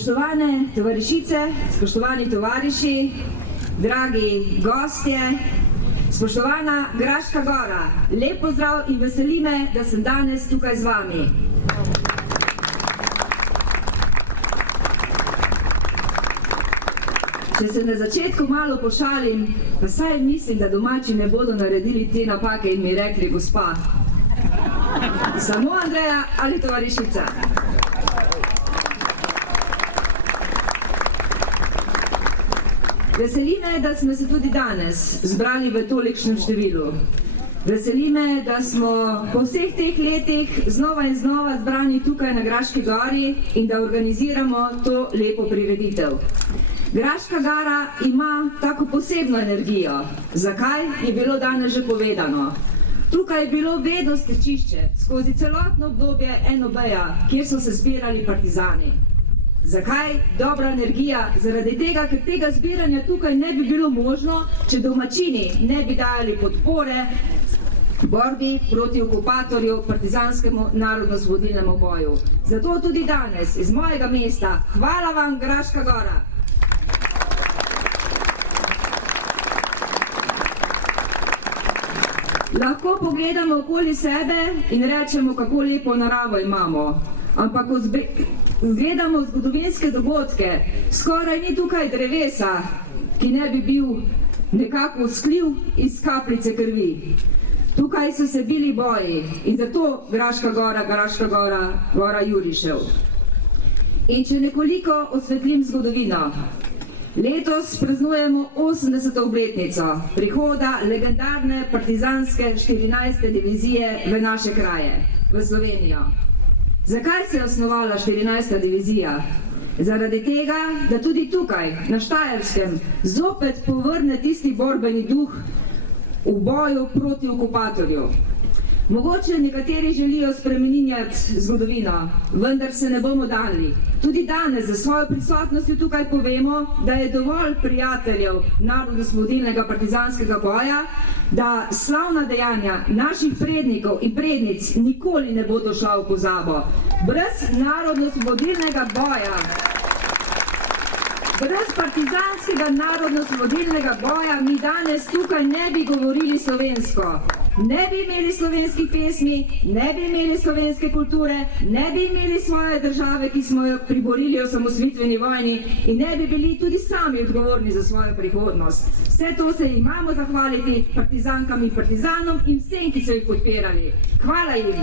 Spoštovane tovarišice, spoštovani tovariši, dragi gostje, spoštovana Graška Gora, lep pozdrav in veseli me, da sem danes tukaj z vami. Če se na začetku malo pošalim, pa saj mislim, da domači ne bodo naredili te napake in mi rekli gospa. Samo Andreja ali tovarišica? Veseli me, da smo se tudi danes zbrali v tolikšnem številu. Veseli me, da smo po vseh teh letih znova in znova zbrani tukaj na Graški Gori in da organiziramo to lepo prireditev. Graška Gora ima tako posebno energijo. Zakaj? Je bilo danes že povedano. Tukaj je bilo vedno stičišče skozi celotno obdobje NOB-ja, kjer so se zbirali partizani. Zakaj? Dobra energija, zaradi tega, ker tega zbiranja tukaj ne bi bilo možno, če domačini ne bi dajali podpore borbi proti okupatorju, partizanskemu narodno-osvobodilnemu boju. Zato tudi danes iz mojega mesta hvala vam, Graška Gora! Lahko pogledamo okoli sebe in rečemo, kako lepo naravo imamo. Ampak ko gledamo zgodovinske dogodke, skoraj ni tukaj drevesa, ki ne bi bil nekako vzkljiv iz kapljice krvi. Tukaj so se bili boji in zato Graška Gora, Gora Jurišev. In če nekoliko osvetlim zgodovino. Letos praznujemo 80. obletnico prihoda legendarne partizanske 14. divizije v naše kraje, v Slovenijo. Zakaj se je osnovala 14. divizija? Zaradi tega, da tudi tukaj, na Štajerskem, zopet povrne tisti borbeni duh v boju proti okupatorju. Mogoče nekateri želijo spreminjati zgodovino, vendar se ne bomo dali. Tudi danes za svojo prisotnostjo tukaj povemo, da je dovolj prijateljev narodno-osvobodilnega partizanskega boja, da slavna dejanja naših prednikov in prednic nikoli ne bodo šla v pozabo. Brez narodno-osvobodilnega boja, brez partizanskega narodno-osvobodilnega boja mi danes tukaj ne bi govorili slovensko. Ne bi imeli slovenskih pesmi, ne bi imeli slovenske kulture, ne bi imeli svoje države, ki smo jo priborili v osamosvojitveni vojni in ne bi bili tudi sami odgovorni za svojo prihodnost. Vse to se imamo zahvaliti partizankam in partizanom in vsem, ki so jih podpirali. Hvala jim!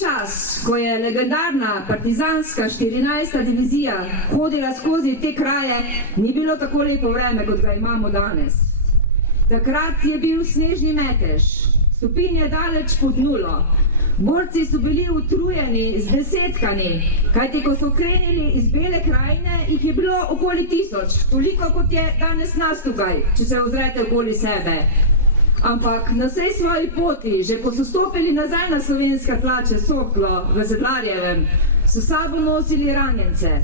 Čas, ko je legendarna partizanska 14. divizija hodila skozi te kraje, ni bilo tako lepo vreme, kot ga imamo danes. Takrat je bil snežni metež, stopinje daleč pod nulo. Borci so bili utrujeni, zdesetkani, kajti ko so krenili iz Bele krajine, jih je bilo okoli 1000, toliko kot je danes nas tukaj, če se ozrete okoli sebe. Ampak na vsej svoji poti, že ko so stopili nazaj na slovenska tla čez Soklo v Sedlarjevem, so sabo nosili ranjence.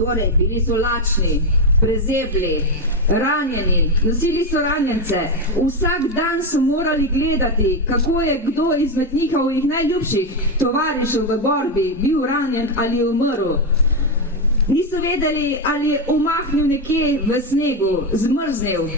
Torej, bili so lačni, prezebli, ranjeni, nosili so ranjence. Vsak dan so morali gledati, kako je kdo izmed njihovih najljubših tovarišev v borbi bil ranjen ali umrl. Niso vedeli, ali je umahnil nekje v snegu, zmrznil.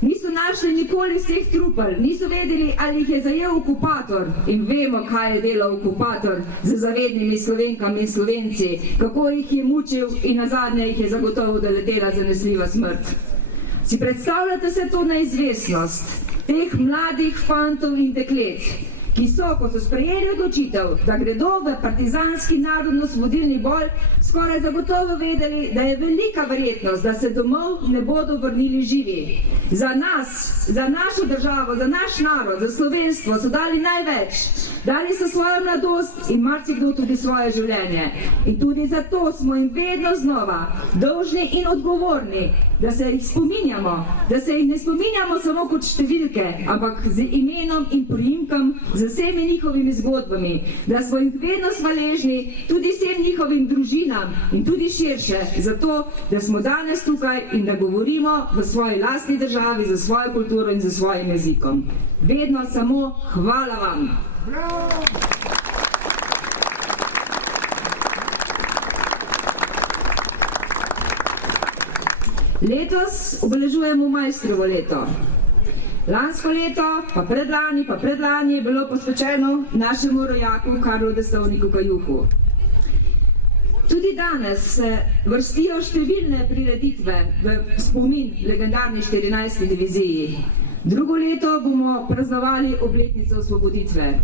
Niso našli nikoli vseh trupel, niso vedeli, ali jih je zajel okupator. In vemo, kaj je delal okupator z zavednimi Slovenkami in Slovenci, kako jih je mučil in nazadnje jih je zagotovo doletela zanesljiva smrt. Si predstavljate se to neizvestnost teh mladih fantov in deklet, ki so, ko so sprejeli odločitev, da gredo v partizanski narodno-osvobodilni boj, skoraj zagotovo vedeli, da je velika verjetnost, da se domov ne bodo vrnili živi. Za nas, za našo državo, za naš narod, za slovenstvo so dali največ. dali so svojo mladost in marsikdo tudi svoje življenje. In tudi zato smo jim vedno znova dolžni in odgovorni, da se jih spominjamo, da se jih ne spominjamo samo kot številke, ampak z imenom in priimkom, z vsemi njihovimi zgodbami, da smo jih vedno hvaležni tudi vsem njihovim družinam in tudi širše, zato, da smo danes tukaj in da govorimo v svoji lastni državi, za svojo kulturo in za svojim jezikom. Vedno samo hvala vam. Letos obeležujemo Mojstrovo leto. Lansko leto, pa predlani je bilo posvečeno našemu rojaku Karlu Destovniku Kajuhu. Tudi danes se vrstijo številne prireditve v spomin legendarni 14. diviziji. Drugo leto bomo praznovali obletnico osvoboditve.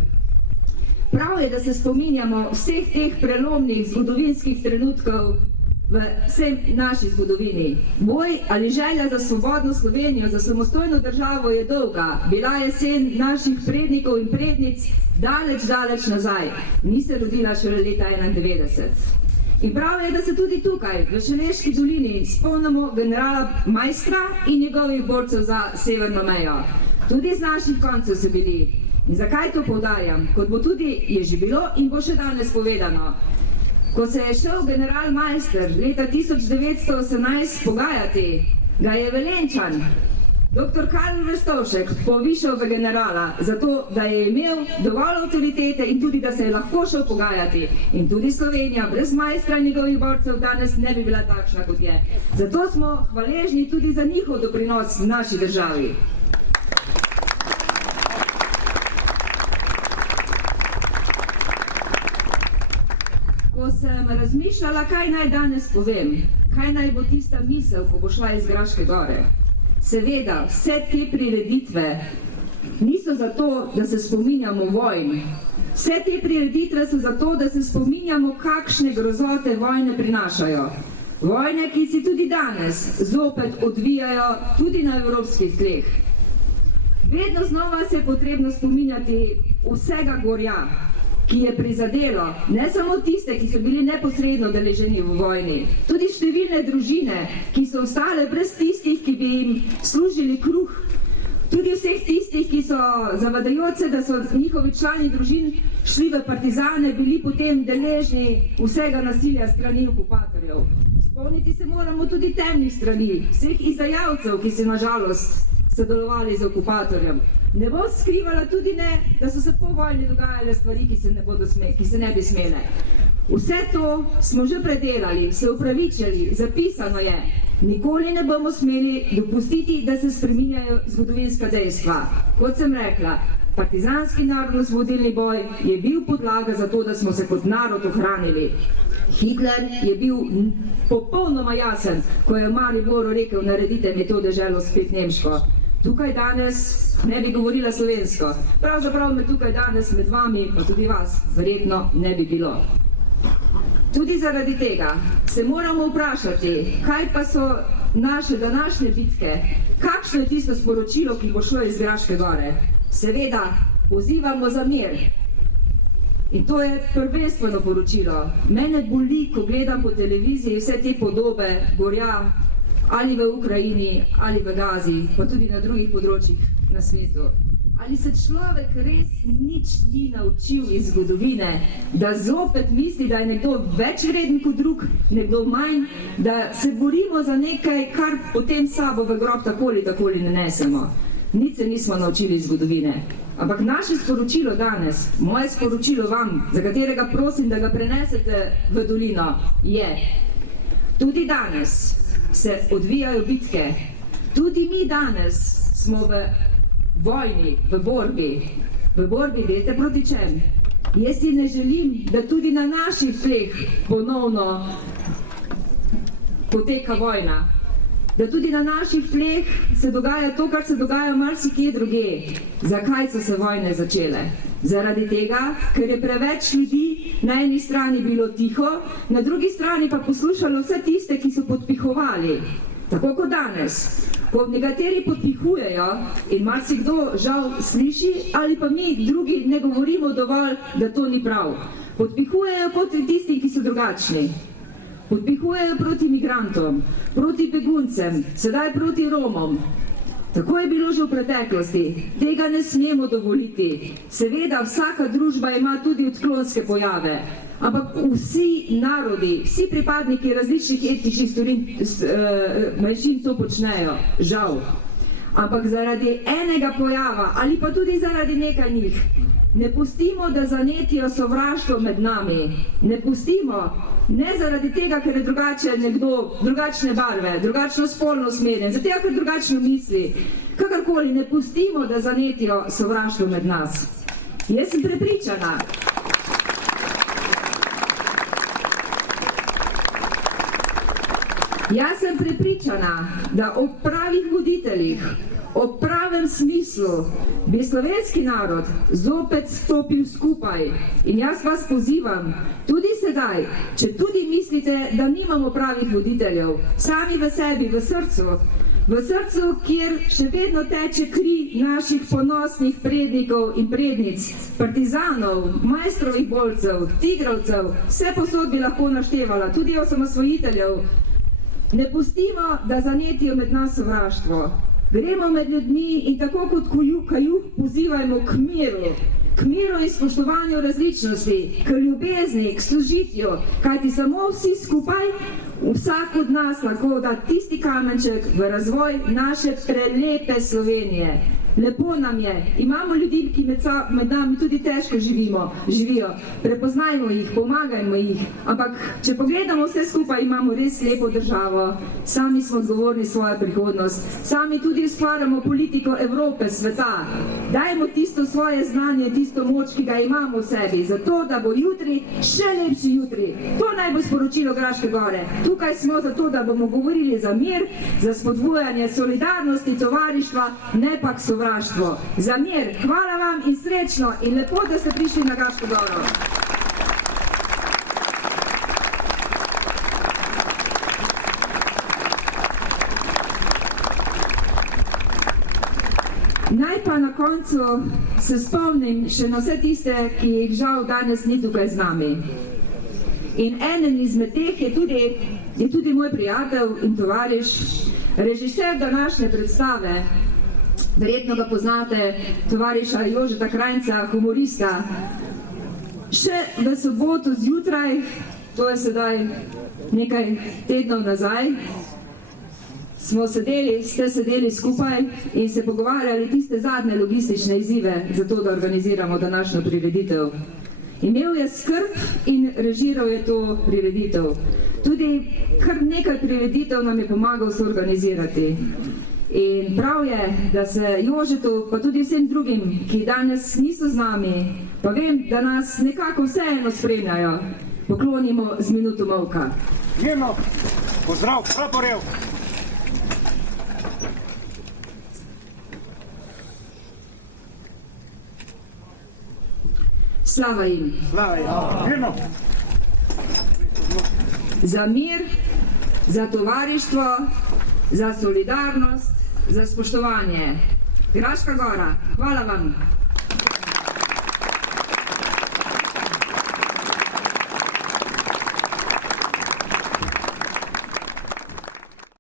Prav je, da se spominjamo vseh teh prelomnih zgodovinskih trenutkov v vsej naši zgodovini. Boj ali želja za svobodno Slovenijo, za samostojno državo je dolga. Bila je sen naših prednikov in prednic daleč nazaj. Ni se rodila šele leta 91. In prav je, da se tudi tukaj, v Šaleški dolini, spomnimo generala Maistra in njegovih borcev za severno mejo. Tudi z naših koncev so bili. In zakaj to poudarjam? Kot bo tudi je že bilo in bo še danes povedano. Ko se je šel general Maister leta 1918 pogajati, ga je Velenjčan, dr. Karl Verstovšek, povišal v generala, zato da je imel dovolj avtoritete in tudi, da se je lahko šel pogajati. In tudi Slovenija brez Maistra in njegovih borcev danes ne bi bila takšna, kot je. Zato smo hvaležni tudi za njihov doprinos v naši državi. Ko sem razmišljala, kaj naj danes povem, kaj naj bo tista misel, ko bo šla iz Graške gore. Seveda, vse te prireditve niso zato, da se spominjamo vojn. Vse te prireditve so zato, da se spominjamo, kakšne grozote vojne prinašajo. Vojne, ki se tudi danes zopet odvijajo tudi na evropskih tleh. Vedno znova se je potrebno spominjati vsega gorja, ki je prizadelo ne samo tiste, ki so bili neposredno deleženi v vojni, tudi številne družine, ki so ostale brez tistih, ki bi jim služili kruh, tudi vseh tistih, ki so zavadajoč se, da so njihovi člani družin šli v partizane, bili potem deležni vsega nasilja strani okupatorjev. Spomniti se moramo tudi temnih strani, vseh izdajalcev, ki so nažalost sodelovali z okupatorjem. Ne bom skrivala tudi ne, da so se po vojni dogajale stvari, ki se ne bi smele. Vse to smo že predelali, se upravičili, zapisano je. Nikoli ne bomo smeli dopustiti, da se spreminjajo zgodovinska dejstva. Kot sem rekla, partizanski narodno-osvobodilni boj je bil podlaga za to, da smo se kot narod ohranili. Hitler je bil popolnoma jasen, ko je v Mariboru rekel, naredite mi to deželo spet nemško. Tukaj danes ne bi govorila slovensko. Pravzaprav me tukaj danes med vami, pa tudi vas, verjetno ne bi bilo. Tudi zaradi tega se moramo vprašati, kaj pa so naše današnje bitke, kakšno je tisto sporočilo, ki bo šlo iz Graške gore. Seveda, pozivamo za mir. In to je prvenstveno poročilo. Mene boli, ko gledam po televiziji vse te podobe gorja, ali v Ukrajini, ali v Gazi, pa tudi na drugih področjih na svetu. Ali se človek res nič ni naučil iz zgodovine, da zopet misli, da je nekdo več vreden kot drug, nekdo manj, da se borimo za nekaj, kar potem sabo v grob takoli ne nesemo. Nič se nismo naučili iz zgodovine. Ampak naše sporočilo danes, moje sporočilo vam, za katerega prosim, da ga prenesete v dolino, je: tudi danes se odvijajo bitke. Tudi mi danes smo v vojni, v borbi. V borbi, veste proti čem? Jaz si ne želim, da tudi na naših tleh ponovno poteka vojna. Da tudi na naših tleh se dogaja to, kar se dogaja marsikje drugje. Zakaj so se vojne začele? Zaradi tega, ker je preveč ljudi na eni strani bilo tiho, na drugi strani pa poslušalo vse tiste, ki so podpihovali. Tako kot danes. ko nekateri podpihujejo in marsikdo žal sliši, ali pa mi drugi ne govorimo dovolj, da to ni prav. Podpihujejo proti tistim, ki so drugačni. Podpihujejo proti migrantom, proti beguncem, sedaj proti Romom. Tako je bilo že v preteklosti. Tega ne smemo dovoliti. Seveda, vsaka družba ima tudi odklonske pojave. Ampak vsi narodi, vsi pripadniki različnih etničnih manjšin to počnejo, žal. Ampak zaradi enega pojava ali pa tudi zaradi nekaj njih, ne pustimo, da zanetijo sovraštvo med nami. Ne pustimo, ne zaradi tega, ker je drugače nekdo, drugačne barve, drugačno spolno usmerjen, zaradi tega, ker drugačno misli. Kakorkoli, ne pustimo, da zanetijo sovraštvo med nas. Jaz sem prepričana, da ob pravih voditeljih, ob pravem smislu bi slovenski narod zopet stopil skupaj. In jaz vas pozivam, tudi sedaj, če tudi mislite, da nimamo pravih voditeljev, sami v sebi, v srcu, kjer še vedno teče kri naših ponosnih prednikov in prednic, partizanov, majstrovih borcev, tigrovcev, vse posod bi lahko naštevala, tudi osamosvojiteljev. Ne pustimo, da zanetijo med nas sovraštvo. Gremo med ljudmi in tako kot Kajuh pozivajmo k miru in spoštovanju različnosti, k ljubezni, k sožitju, kajti samo vsi skupaj, vsak od nas lahko da tisti kamenček v razvoj naše prelepe Slovenije. Lepo nam je, imamo ljudi, ki med nami tudi težko živijo, prepoznajmo jih, pomagajmo jih, ampak če pogledamo vse skupaj, imamo res lepo državo, sami smo odgovorni svojo prihodnost, sami tudi ustvarjamo politiko Evrope, sveta, dajmo tisto svoje znanje, tisto moč, ki ga imamo v sebi, zato da bo jutri še lepši jutri. To naj bo sporočilo Graške Gore. Tukaj smo zato, da bomo govorili za mir, za spodbujanje solidarnosti, tovarištva, ne pa k sovraštvu. Za mir, hvala vam in srečno in lepo, da ste prišli na Graško Goro. Naj pa na koncu se spomnim še na vse tiste, ki jih žal danes ni tukaj z nami. In eden izmed teh je tudi moj prijatelj in tovariš, režiser današnje predstave. Verjetno ga poznate, tovariša Jožeta Krajnca, humorista. Še v soboto zjutraj, to je sedaj nekaj tednov nazaj, ste sedeli skupaj in se pogovarjali tiste zadnje logistične izzive za to, da organiziramo današnjo prireditev. Imel je skrb in režiral je to prireditev. Tudi kar nekaj prireditev nam je pomagal soorganizirati. In prav je, da se Jožetu, pa tudi vsem drugim, ki danes niso z nami, pa vem, da nas nekako vseeno spremljajo, poklonimo z minuto molka. Mirno, pozdrav, praporev! Slava jim! Slava jim! Mirno! Za mir, za tovarištvo, za solidarnost, za spoštovanje. Graška Gora, hvala vam!